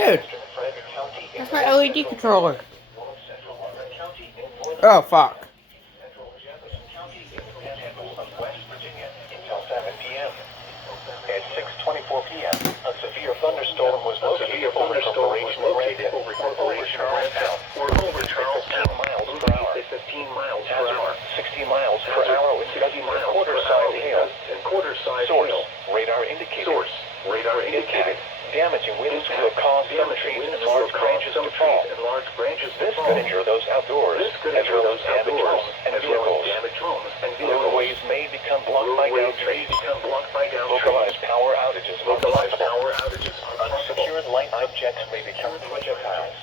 Dude, that's my LED controller. Oh, fuck. At 6:24 p.m., a severe thunderstorm was located over Charlestown, 15 miles per hour. 60 miles per hour with quarter-size hail. Source, radar indicated. Damaging winds will cause some trees and large branches to fall. This could injure those outdoors, as well as damage homes and vehicles. Roadways may become blocked by downed trees. Localized power outages are possible. Unsecured light objects may become projectiles.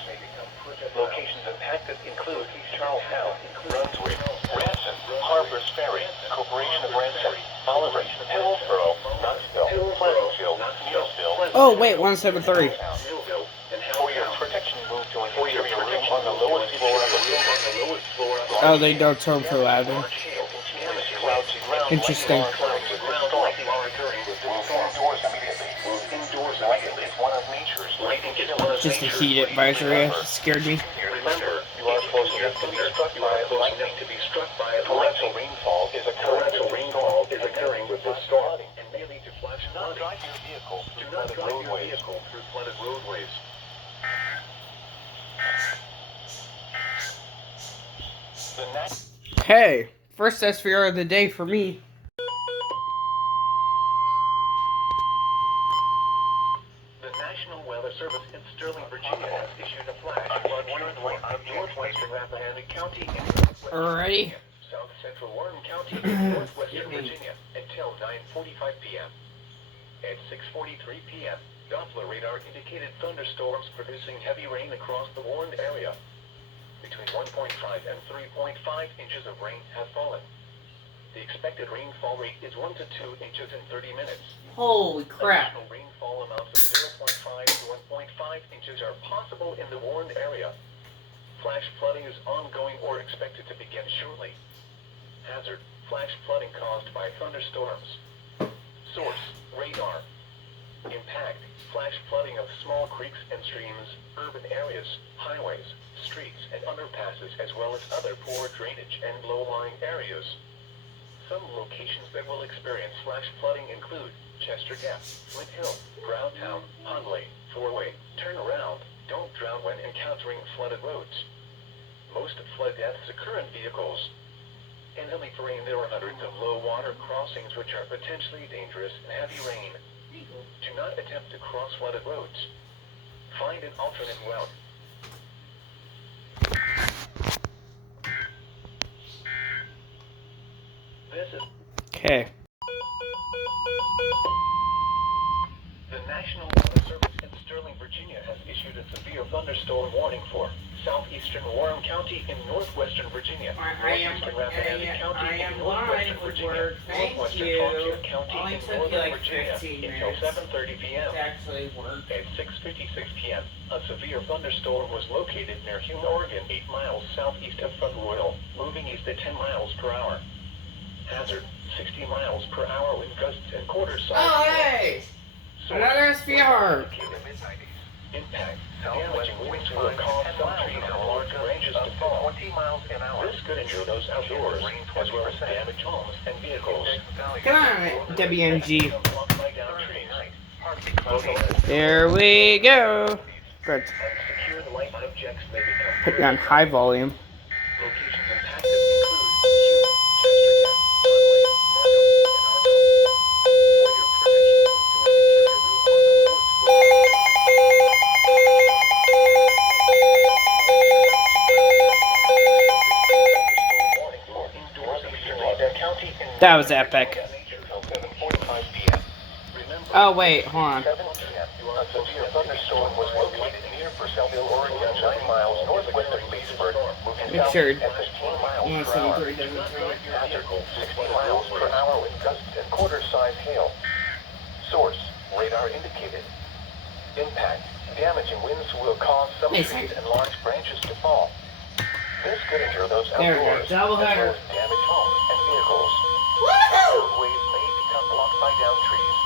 Locations impacted include Charlestown, Brunswick, Ranson, Harpers Ferry, Corporation of Ranson, Oliver, Hillsborough, Knoxville, Pleasantville, Neilsville. Oh, wait, 173. For your protection, move to an interior room on the lowest floor of the room. Oh, they don't turn for louding. Interesting. Just the heat advisory scared me. Remember, you are close enough to be struck by a torrential rainfall is occurring with this storm and may lead to flash flooding. Do not drive your vehicle through flooded roadways. Hey, first SVR of the day for me. The National Weather Service in Sterling, Virginia has issued a flash flood warning of northwestern Rappahannock County and Alrighty. south central Warren County and northwestern Virginia until 9:45 p.m. At 6:43 p.m., Doppler radar indicated thunderstorms producing heavy rain across the warned area. Between 1.5 and 3.5 inches of rain have fallen. The expected rainfall rate is 1 to 2 inches in 30 minutes. Holy crap. Additional rainfall amounts of 0.5 to 1.5 inches are possible in the warned area. Flash flooding is ongoing or expected to begin shortly. Hazard: flash flooding caused by thunderstorms. Source: radar. Impact: flash flooding of small creeks and streams, urban areas, highways, streets and underpasses, as well as other poor drainage and low-lying areas. Some locations that will experience flash flooding include Chester Gap, Flint Hill, Browntown, Hundley, Four-Way, Turnaround. Don't drown when encountering flooded roads. Most flood deaths occur in vehicles. In heavy rain, there are hundreds of low-water crossings which are potentially dangerous in heavy rain. Do not attempt to cross flooded roads. Find an alternate route. This is Okay. the National Weather Service in Sterling, Virginia has issued a severe thunderstorm warning for southeastern Warren County in northwestern Virginia, northeastern Rappahannock County in northwestern Virginia, northwestern Fauquier County in northern Virginia until 7:30 p.m. At 6:56 p.m., a severe thunderstorm was located near Hume, Oregon, 8 miles southeast of Front Royal, moving east at 10 miles per hour. Hazard: 60 miles per hour with gusts and quarter-size. Oh, hey! Another SVR! Impact: damaging winds will cause some trees and large branches to fall. 20 miles an hour. This could injure those outdoors, as well as damage homes and vehicles. Come on, WNG. Blocked by downed trees. There we go. Good. Unsecured light objects may become Put it on high volume. Locations impacted include Hume, Chester Gap, Hundley, Markham, and Arco. For your protection, move to an interior room on the lowest floor. That was epic. Oh, wait, hold on. A severe thunderstorm was located near Purcellville, Oregon, 9 miles northwest of Leesburg, moving Make south sure at 15 miles per hour. 173 doesn't throw it. Hazard: 60 miles per hour with gusts and quarter-size hail. Source: radar indicated. Impact: damaging winds will cause some Nice. trees and large branches to fall. This could injure those There we go, outdoors, double as well header. as damage homes and vehicles. Roadways may become blocked by downed trees.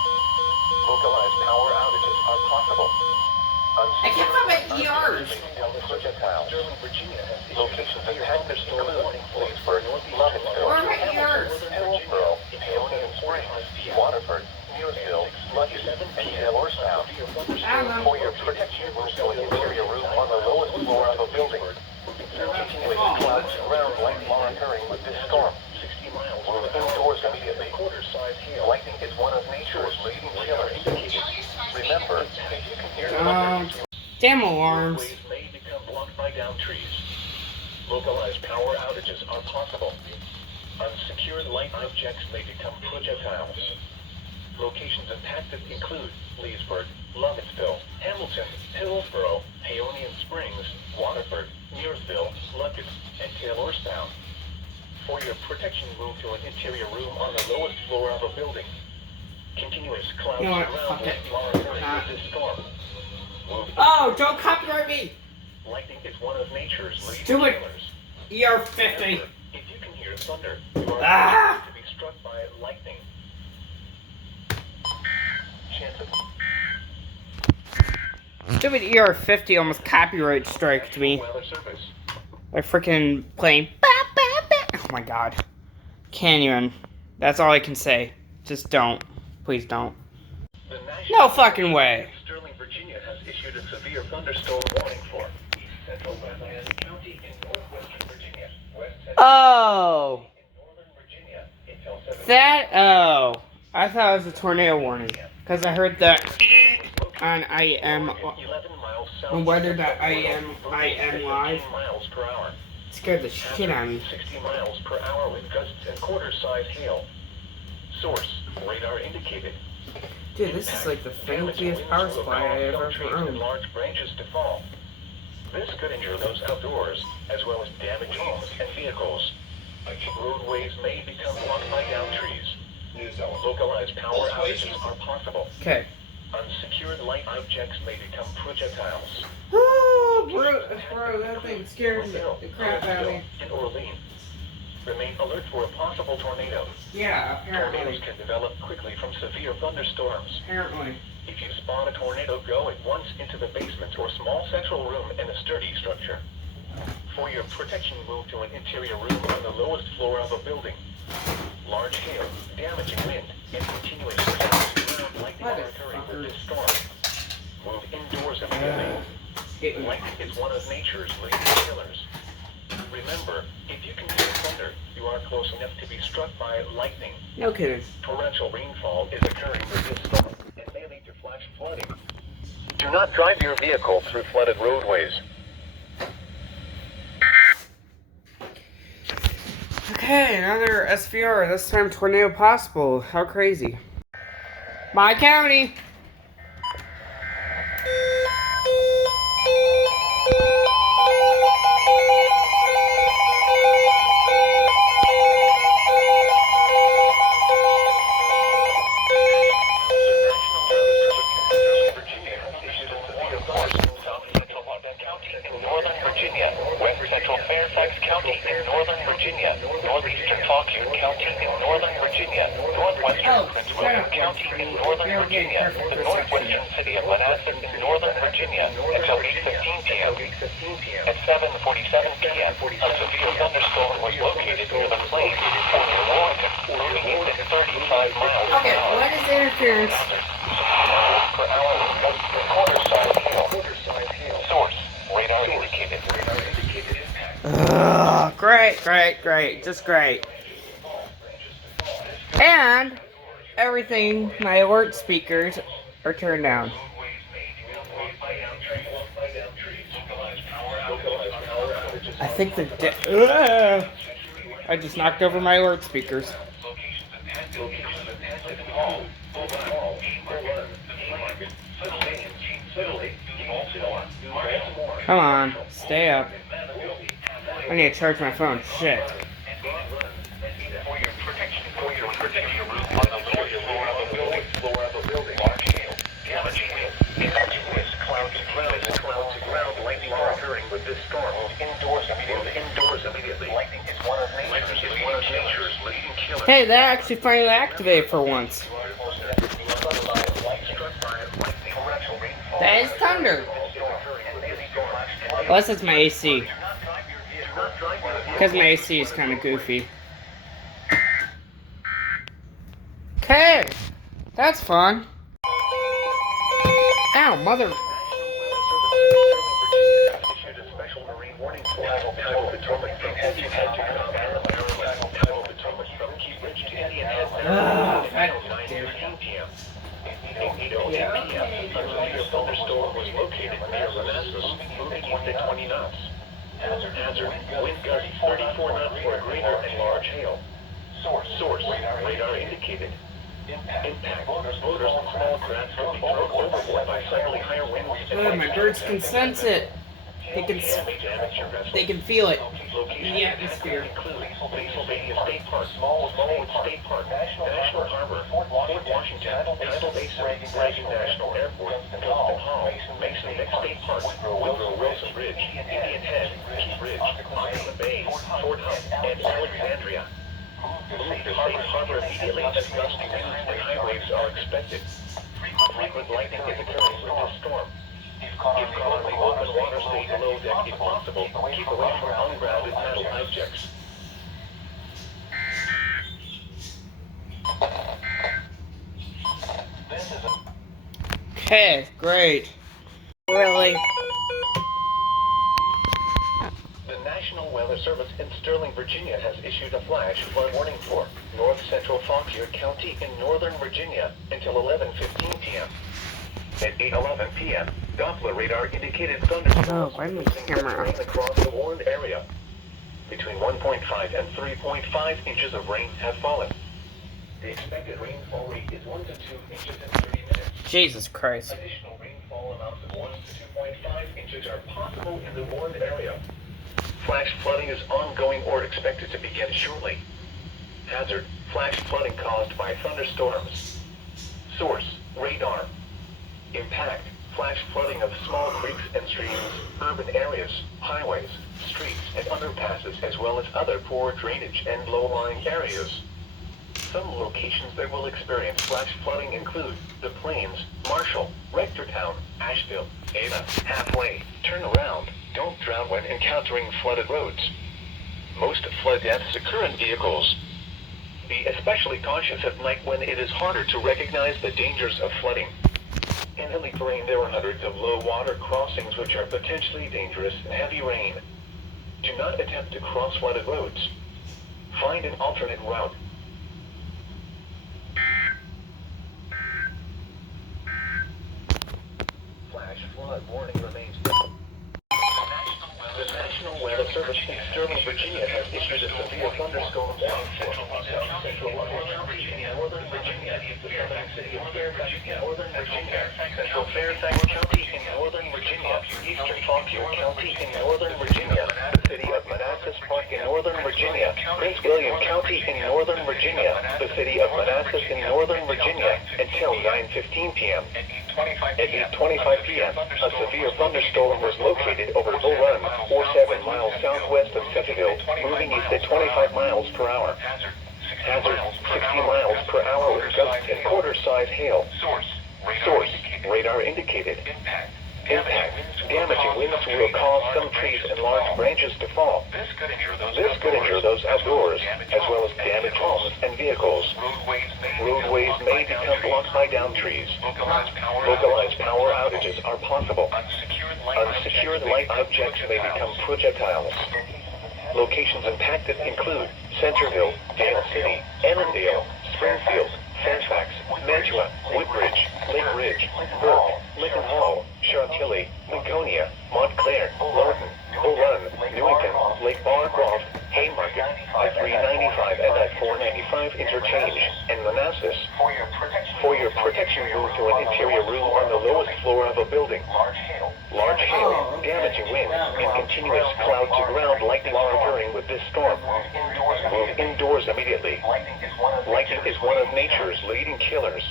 Localized power outages are possible. I kept up at ERs. Sterling, Virginia has locations intended to include Leesburg, Lovettsville, Where are my ERs? Hillsborough, Paonia Springs, Waterford, Nearsville, Luckett, and Taylorstown. For your protection, move to an interior room on the lowest floor of a building. Continuous clouds and ground light monitoring with this storm. 60 miles. Move indoors immediately. Lightning is one of nature's leading killers. Remember, if you can hear Damn alarms. roadways may become blocked by downed trees. Localized power outages are possible. Unsecured light objects may become projectiles. Locations impacted include Leesburg, Lovettsville, Hamilton, Hillsborough, Paonia Springs, Waterford, Nearsville, Luckett, and Taylorstown. For your protection, move to an interior room on the lowest floor of a building. Continuous clouds You know what? around Fuck it. monitoring with this storm. Move Oh, don't copyright me. Lightning is one of nature's leading Do it. killers. ER 50. Remember, if you can hear thunder, you are Ah! likely to be struck by lightning. Chance of Stupid ER 50 almost copyright striked me. weather service. By freaking playing. Oh my god. Can't even. That's all I can say. Just don't. Please don't. The No fucking way. Sterling, Virginia has issued a severe thunderstorm warning for central Atlantic County in northwestern Virginia, west central Oh. in northern Virginia until 7 That. Oh. I thought it was a tornado warning. Because I heard that on IM. 11 miles south On of weather.im Central live. 15 miles per hour. It scared the shit out of me. 60 miles per hour with gusts and quarter-size hail. Source, radar indicated. Dude, this is like the fanciest power supply I ever Trees and owned. large branches to fall. This could injure those outdoors, as well as damage homes and vehicles. Roadways may become blocked by downed trees. Localized power outages are possible. Okay. Unsecured light objects may become projectiles. Oh, bro, that thing scares the crap out of me. In Orleans. Remain alert for a possible tornado. Yeah, Tornadoes apparently. can develop quickly from severe thunderstorms. Apparently. If you spot a tornado, go at once into the basement or small central room in a sturdy structure. For your protection, move to an interior room on the lowest floor of a building. Large hail, damaging wind, and continuous clouds around lightning are occurring with this storm. Move indoors immediately. Lightning is one of nature's leading killers. Remember, if you can hear thunder, you are close enough to be struck by lightning. No kidding. Torrential rainfall is occurring with this storm and may lead to flash flooding. Do not drive your vehicle through flooded roadways. Okay, another SVR. This time tornado possible. How crazy. My county. The northwestern city of Manassas in northern Virginia until 8:15 p.m. At 7:47 p.m., a severe thunderstorm was located near the plains or near Warrington, moving in at 35 miles per Okay, hour. what is interference? Per hour with quarter-size hail. Source, radar indicated. Ugh, great. Just great. And everything, my alert speakers are turned down. I think I just knocked over my alert speakers. Come on, stay up. I need to charge my phone. Shit. With this storm, indoors immediately. Lightning is one of nature's leading killers. Hey, that actually finally activated for once. That is thunder. Unless it's my AC. Because my AC is kind of goofy. Okay, that's fun. Ow, mother. Thunderstorm was located near Manassas, moving east at 20 knots. Hazard, wind gusts 34 knots or greater and large hail. Source, radar indicated. Impact, motors and small crafts could be thrown overboard by slightly higher winds. Good, my birds can sense it. They can feel it in the atmosphere. Pennsylvania State Park, Smallwood State Park, National Harbor, Fort Washington, Tidal Basin, Reagan National Airport, Gulfston Hall, Mason Neck State Park, Woodrow Wilson Bridge, Indian Head, Key Bridge, Island Bay, Fort Hunt, and Alexandria. Move to Safe Harbor immediately as gusty winds and high waves are expected. Frequent lightning is occurring with this storm. If caught on the open water, stay below deck if possible. Keep away from ungrounded metal objects. Okay, great. Really? The National Weather Service in Sterling, Virginia has issued a flash flood warning for north central Fauquier County in northern Virginia until 11:15 p.m. At 8:11 p.m., Doppler radar indicated thunderstorms rain across the warned area. Between 1.5 and 3.5 inches of rain have fallen. The expected rainfall rate is 1 to 2 inches in 30 minutes. Jesus Christ. Additional rainfall amounts of 1 to 2.5 inches are possible in the warned area. Flash flooding is ongoing or expected to begin shortly. Hazard, flash flooding caused by thunderstorms. Source, radar. Impact, flash flooding of small creeks and streams, urban areas, highways, streets, and underpasses, as well as other poor drainage and low-lying areas. Some locations that will experience flash flooding include the Plains, Marshall, Rectortown, Asheville, Ada, Halfway, Turn Around, Don't Drown when encountering flooded roads. Most flood deaths occur in vehicles. Be especially cautious at night when it is harder to recognize the dangers of flooding. In hilly terrain, there are hundreds of low water crossings which are potentially dangerous in heavy rain. Do not attempt to cross flooded roads. Find an alternate route. Flash flood warning remains. The National Weather Service in Sterling, Virginia has issued a severe thunderstorm warning for central northern Virginia, the southern city of Fairfax, northern Virginia, central Fairfax County in northern Virginia, eastern Fauquier County in northern Virginia, the city of Manassas Park in northern Virginia, Prince William County in northern Virginia, the city of Manassas in northern Virginia, until 9:15 p.m. At 8:25 p.m., a severe thunderstorm was located over Bull Run, 7 miles southwest of Sefeville, moving east at 25 miles per hour. Hazard, 60 miles per hour with gusts and quarter-size hail. Source, radar indicated. Impact, damaging winds will cause some trees and large branches to fall. This could injure those outdoors, as well as damage homes and vehicles. Roadways may become blocked by downed trees. Localized power outages are possible. Unsecured light objects may become projectiles. Locations impacted include Centerville, Dale City, Annandale, Springfield, Fairfax, Mantua, Woodbridge, Lake Ridge, Burke, Lincoln Hall, Chantilly, Lincolnia, Montclair, Lawton, Bull Run, Newington, Lake Barcroft, Haymarket, I-395 and I-495 interchange, and Manassas. For your protection, move to an interior room on the lowest floor of a building. Large hail, damaging winds, and continuous cloud-to-ground lightning are occurring with this storm. Move indoors immediately. Lightning is one of nature's leading killers.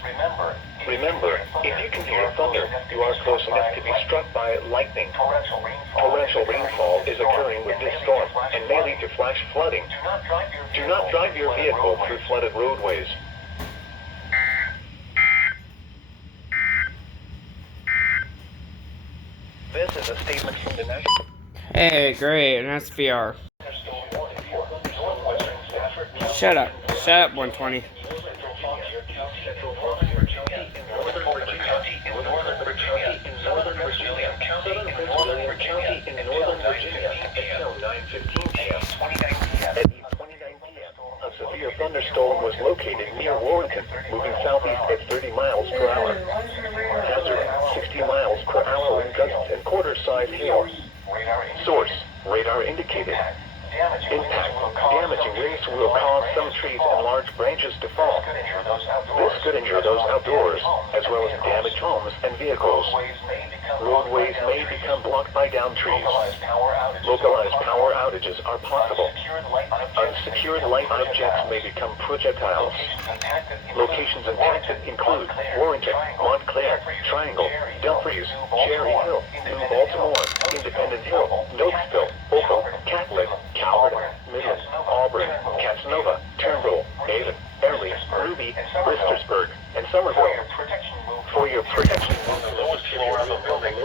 Remember, if you can hear thunder, you are close enough to be struck by lightning. Torrential rainfall is occurring with this storm and may lead to flash flooding. Do not drive your vehicle through flooded roadways. This is a statement from the National. Hey, great, an SVR. Shut up. Shut up, 120. A severe thunderstorm was located near Warrenton, moving southeast at 30 miles per hour. Hazard, 60 miles per hour wind gusts and quarter-size hail. Source, radar indicated. Impact, damaging winds will cause some trees and large branches to fall. This could injure those outdoors, as well as damage homes and vehicles. Roadways may become blocked by downed trees. Localized power outages are possible. Unsecured light objects may become projectiles. Locations impacted include Warrenton, Montclair, Triangle, Dumfries, Cherry Hill, New Baltimore, Independence Hill, Nokesville, Opal, Catlett, Calvert, Midland, Auburn, Casanova, Turnbull, Haven, Early, Ruby, Bristersburg, and Somerville. For your protection, move the lowest floor of a building,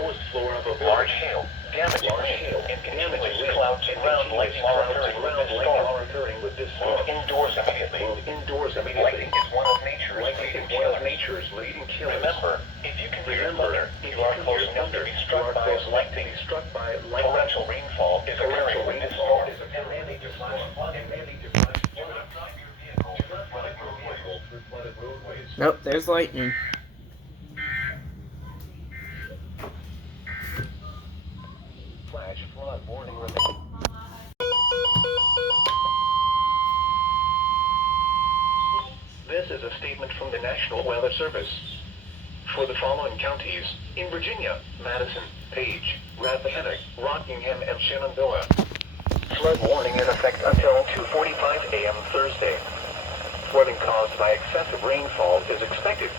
large hail, damaging hail, and continuous clouds around lightning are occurring with this storm. Move indoors immediately. Lightning is one of nature's leading killers. Remember, if you can hear thunder, you are close enough to be struck by lightning. Torrential rainfall is occurring with this storm. Nope, there's lightning. Flash flood warning. This is a statement from the National Weather Service. For the following counties, in Virginia, Madison, Page, Rappahannock, Rockingham, and Shenandoah. Flood warning in effect until 2:45 a.m. Thursday. Flooding caused by excessive rainfall is expected.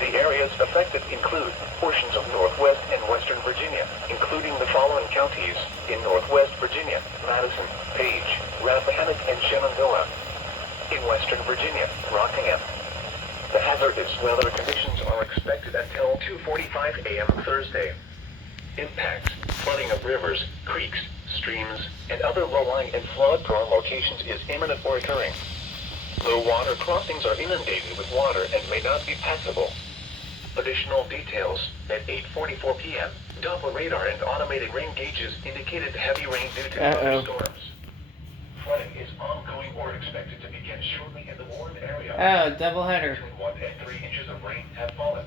The areas affected include portions of northwest and western Virginia, including the following counties in northwest Virginia, Madison, Page, Rappahannock, and Shenandoah. In western Virginia, Rockingham. The hazardous weather conditions are expected until 2:45 a.m. Thursday. Impacts, flooding of rivers, creeks, streams, and other low-lying and flood-prone locations is imminent or occurring. Low water crossings are inundated with water and may not be passable. Additional details at 8:44 p.m. Doppler radar and automated rain gauges indicated heavy rain due to thunderstorms. Flooding is ongoing or expected to begin shortly in the Warren area. Oh, doubleheader. Between 1 and 3 inches of rain have fallen.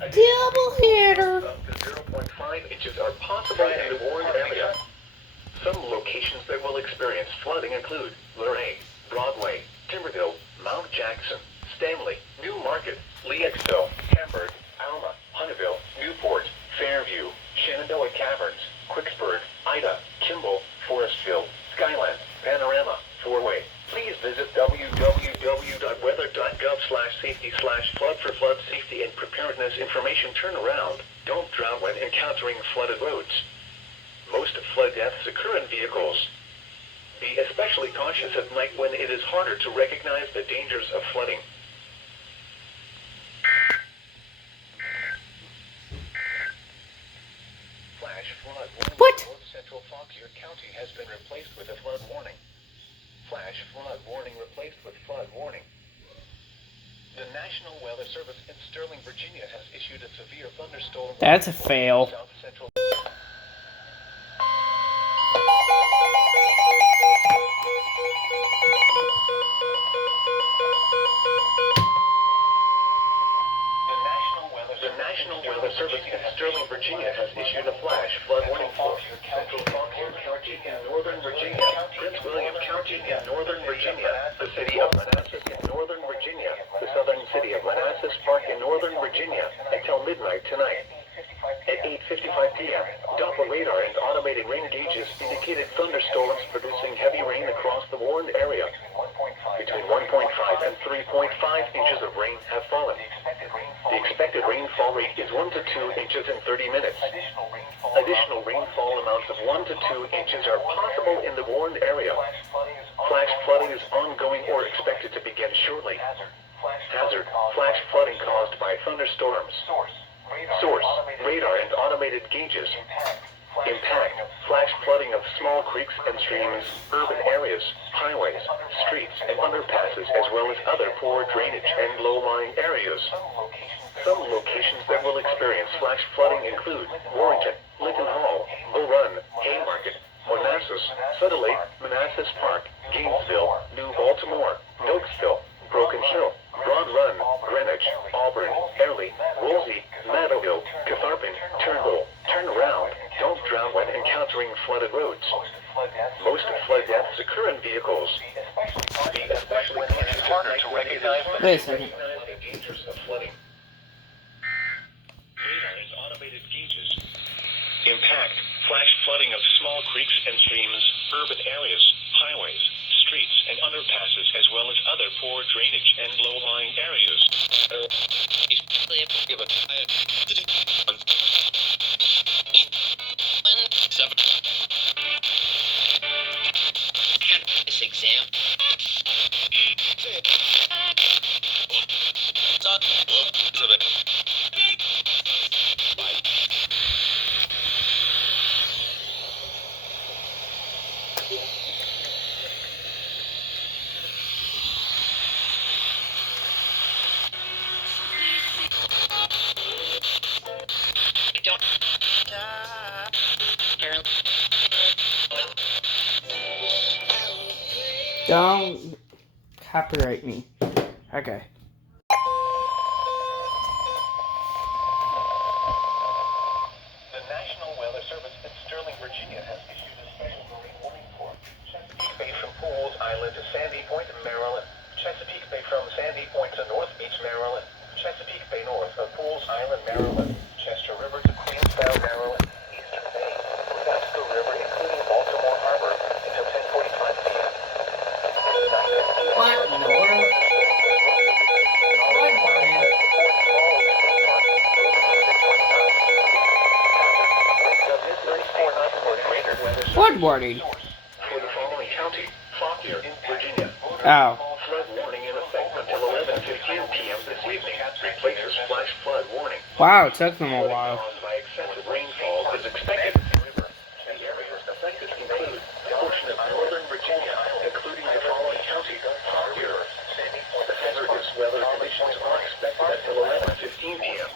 Doubleheader. Up to 0.5 inches are possible in the Warren area. Some locations that will experience flooding include Luray, Broadway, Timberville, Mount Jackson, Stanley, New Market, Leexville, Hamburg, Alma, Hunterville, Newport, Fairview, Shenandoah Caverns, Quicksburg, Ida, Kimball, Forestville, Skyland, Panorama, Four-Way. Please visit www.weather.gov/safety/flood for flood safety and preparedness information. Turn around. Don't drown when encountering flooded roads. Most flood deaths occur in vehicles. Be especially cautious at night when it is harder to recognize the dangers of flooding. Flash flood warning. What? North Central Fauquier County has been replaced with a flood warning. Flash flood warning replaced with flood warning. The National Weather Service in Sterling, Virginia has issued a severe thunderstorm. That's a fail. South Central. The National Weather Service in Sterling, Virginia has issued a flash flood warning for Central Fauquier County in northern Virginia, Prince William County in northern Virginia, the city of Manassas in northern Virginia, the southern city of Manassas Park in northern Virginia, until midnight tonight. At 8:55 p.m., Doppler radar and automated rain gauges indicated thunderstorms producing heavy rain across the Warren area. Between 1.5 and 3.5 inches of rain have fallen. The expected rainfall rate is 1 to 2 inches in 30 minutes. Additional rainfall amounts of 1 to 2 inches are possible in the Warren area. Flash flooding is ongoing or expected to begin shortly. Hazard, flash flooding caused by thunderstorms. Source, radar and automated gauges. Impact, flash flooding of small creeks and streams, urban areas, highways, streets, and underpasses, as well as other poor drainage and low-lying areas. Some locations that will experience flash flooding include Warrington, Lincoln Hall, Bull Run, Haymarket, Manassas, Sutter Lake, Manassas Park, Gainesville, New Baltimore, Nokesville, Broken Hill, Broad Run, Greenwich, Auburn, Airlie, Woolsey, Meadowville, Catharpin, Turnbull. Turn around. Don't drown when encountering flooded roads. Most flood deaths occur in vehicles. Be especially cautious harder to recognize Wait a second. the dangers of flooding. Radar and automated gauges. Impact, flash flooding of small creeks and streams, urban areas, highways, streets, and underpasses, as well as other poor drainage and low-lying areas. This exam. Don't copyright me. Okay. The National Weather Service in Sterling, Virginia has issued a special marine warning for Chesapeake Bay from Pools Island to Sandy Point, Maryland. Chesapeake Bay from Sandy Point to North Beach, Maryland. Chesapeake Bay north of Pools Island, Maryland. Chester River to Queenstown, Maryland. Eastern Bay, Nebraska River, including Baltimore Harbor, until 10:45 p.m. What in the world? Flood warning. For the following county, Fauquier, Virginia. Oh. Flood warning in effect until 11:15 p.m. this evening. Replaces flash flood warning. Wow, it took them a while. Caused by excessive rainfall is expected in the river. The areas affected include a portion of northern Virginia, including the following counties: Fauquier. The hazardous weather conditions are expected until 11:15 p.m.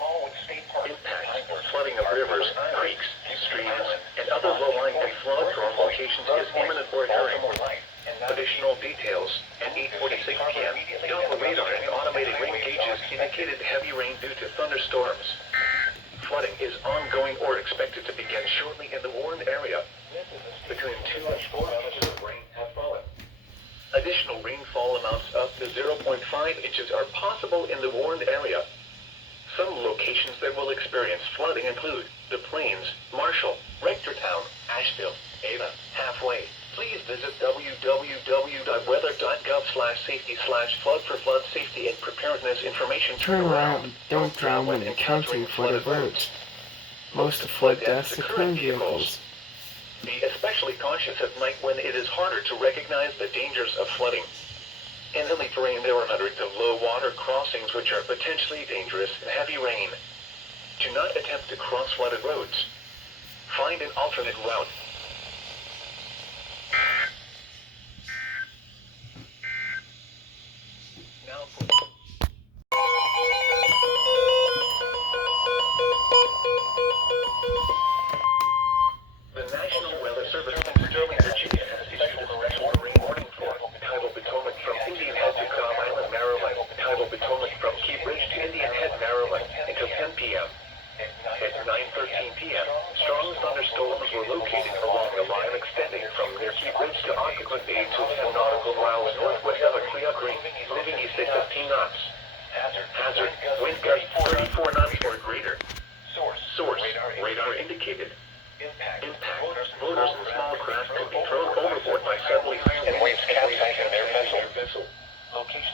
Impact, flooding of rivers, creeks, streams, and other low-lying and flood-prone locations is imminent or occurring. Additional details at 8:46 p.m. Doppler radar and automated rain gauges indicated heavy rain due to thunderstorms. Flooding is ongoing or expected to begin shortly in the warned area. Between 2 and 4 inches of rain have fallen. Additional rainfall amounts up to 0.5 inches are possible in the warned area. Some locations that will experience flooding include the Plains, Marshall, Rectortown, Asheville, Ada, Halfway. Please visit www.weather.gov/safety/flood for flood safety and preparedness information. Turn around. Don't drown when encountering flooded roads. Most flood deaths occur in vehicles. Be especially cautious at night when it is harder to recognize the dangers of flooding. In the late rain, there are hundreds of low water crossings which are potentially dangerous in heavy rain. Do not attempt to cross flooded roads. Find an alternate route. Now for the National Weather Service in Sterling, Virginia has issued a special marine warning for tidal Potomac from Indian Head to Cobb Island, Maryland. Tidal Potomac from Key Bridge to Indian Head, Maryland until 10 p.m. At 9:13 p.m., strong thunderstorms were located along the line extending from near Key Bridge to Occoquan Bay to 10 nautical miles northwest of Aquia Green, moving east at 15 knots. Hazard, wind gusts 34 knots or greater. Source, radar indicated. Impact, motors and small craft could be thrown overboard by suddenly and waves capsizing their vessel.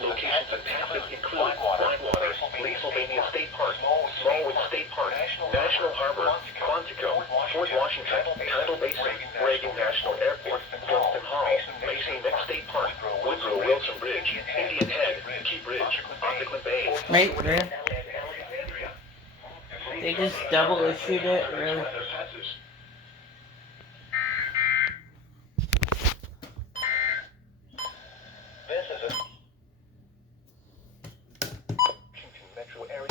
Locations and passes include Whitewater, Pennsylvania State Park, Smallwood State Park, National Harbor, Quantico, Fort Washington, Tidal Basin, Reagan National Airport, Dunstan Hall, Mason Neck State Park, Woodrow Wilson Bridge, Indian Head, Key Bridge, Occoquan Bay. Right there. They just double issued it, really? This is a Washington metro area.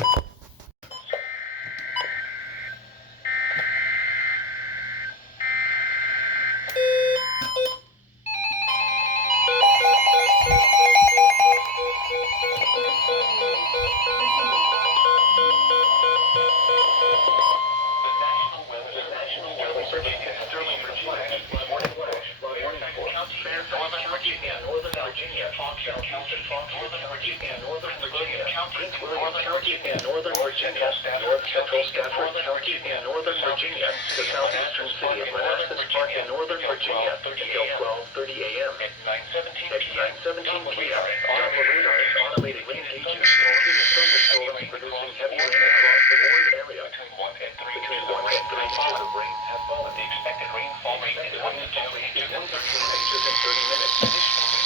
The National Weather Service in Sterling, Virginia, warning for Northern Virginia, Northern Virginia, Southeastern Northern Virginia, Northern Virginia, Prince William County and Northern Virginia, North Central Stafford County and Northern Virginia, the southeastern city of Manassas Park in Northern Virginia, until 12:30 a.m. At 9:17 p.m., Doppler radar and automated rain gauges indicating thunderstorms producing heavy rain across the warned area. Between 1 and 3 inches of rain have fallen. The expected rainfall rate is 1 to 2 inches in 30 minutes. Additional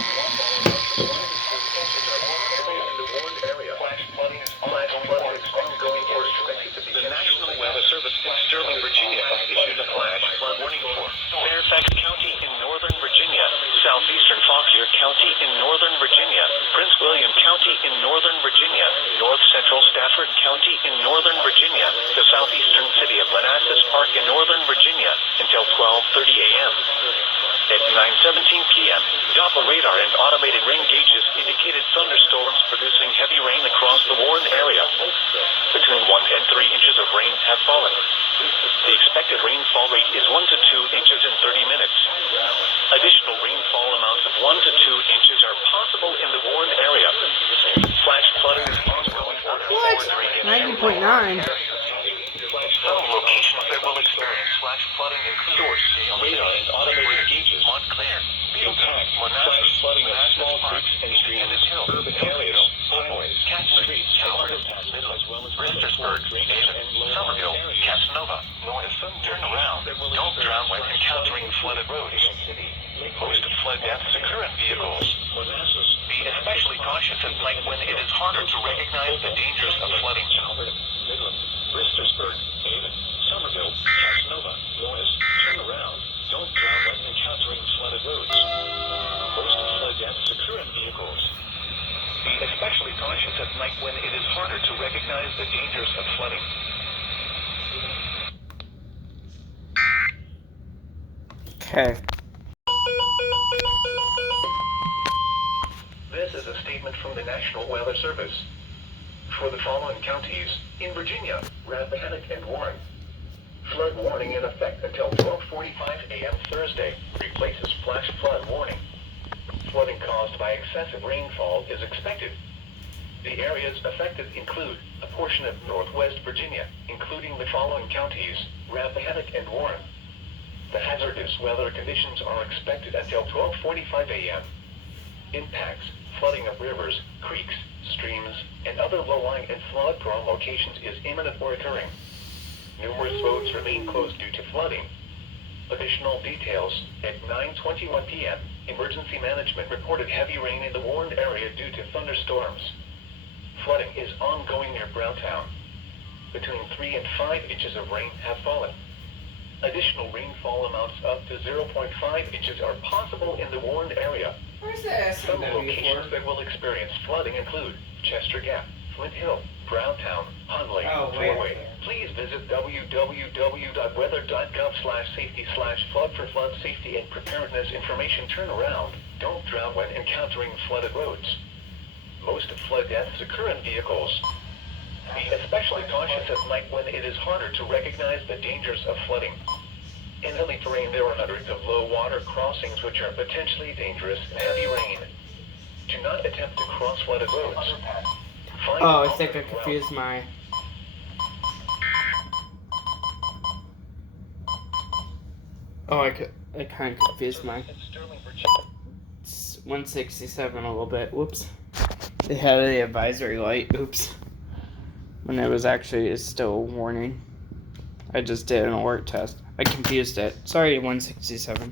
rainfall amounts of 1 to 2 inches are possible in the warned area. Flash flooding is ongoing or expected to begin. The National Weather Service in Sterling, Virginia issued a flash flood warning for Fairfax County in Northern Virginia, southeastern Fauquier County in Northern Virginia, Prince William County in Northern Virginia, North Central Stafford County in Northern Virginia, the southeastern city of Manassas Park in Northern Virginia, until 12:30 a.m. At 9:17 p.m., Doppler radar and automated rain gauges indicated thunderstorms producing heavy rain across the warned area. Between 1 and 3 inches of rain have fallen. The expected rainfall rate is 1 to 2 inches in 30 minutes. Additional rainfall amounts of 1 to 2 inches are possible in the warned area. Flash flooding is ongoing or What? 90.9. Some locations that will experience flash flooding include Source, radar and automated gauges, Montclair, Bealtown, Manassas, flooding of small creeks and streams, urban areas, highways, streets, Howard, Midland, Bristersburg, Haven, Somerville, Casanova, Norris. Turn around. Don't drown when encountering flooded roads. Most flood deaths occur in vehicles. Be especially cautious at night when it is harder to recognize the dangers of flooding. Midland, Bristersburg, Haven, Somerville, Casanova, Norris. Turn around. Don't drown when encountering flooded roads. Most flood deaths occur in vehicles. Be especially cautious at night when it is harder to recognize the dangers of flooding. Okay. This is a statement from the National Weather Service. For the following counties in Virginia, Rappahannock and Warren, flood warning in effect until 12:45 a.m. Thursday replaces flash flood warning. Flooding caused by excessive rainfall is expected. The areas affected include a portion of northwest Virginia, including the following counties, Rappahannock and Warren. The hazardous weather conditions are expected until 12:45 a.m. Impacts, flooding of rivers, creeks, streams, and other low-lying and flood-prone locations is imminent or occurring. Numerous roads remain closed due to flooding. Additional details, at 9:21 p.m., Emergency Management reported heavy rain in the warned area due to thunderstorms. Flooding is ongoing near Browntown. Between 3 and 5 inches of rain have fallen. Additional rainfall amounts up to 0.5 inches are possible in the warned area. Where's the Some locations that will experience flooding include Chester Gap, Flint Hill, Browntown, Hunley, Fairway. Please visit www.weather.gov/safety/flood for flood safety and preparedness information. Turn around. Don't drown when encountering flooded roads. Most flood deaths occur in vehicles. Be especially cautious at night when it is harder to recognize the dangers of flooding. In hilly terrain, there are hundreds of low water crossings which are potentially dangerous in heavy rain. Do not attempt to cross flooded roads. Find Oh, I think I confused my... Oh, I kind of confused my... It's 167 a little bit. Whoops. They had the advisory light. Oops. When it was actually still a warning. I just did an alert test. I confused it. Sorry, 167.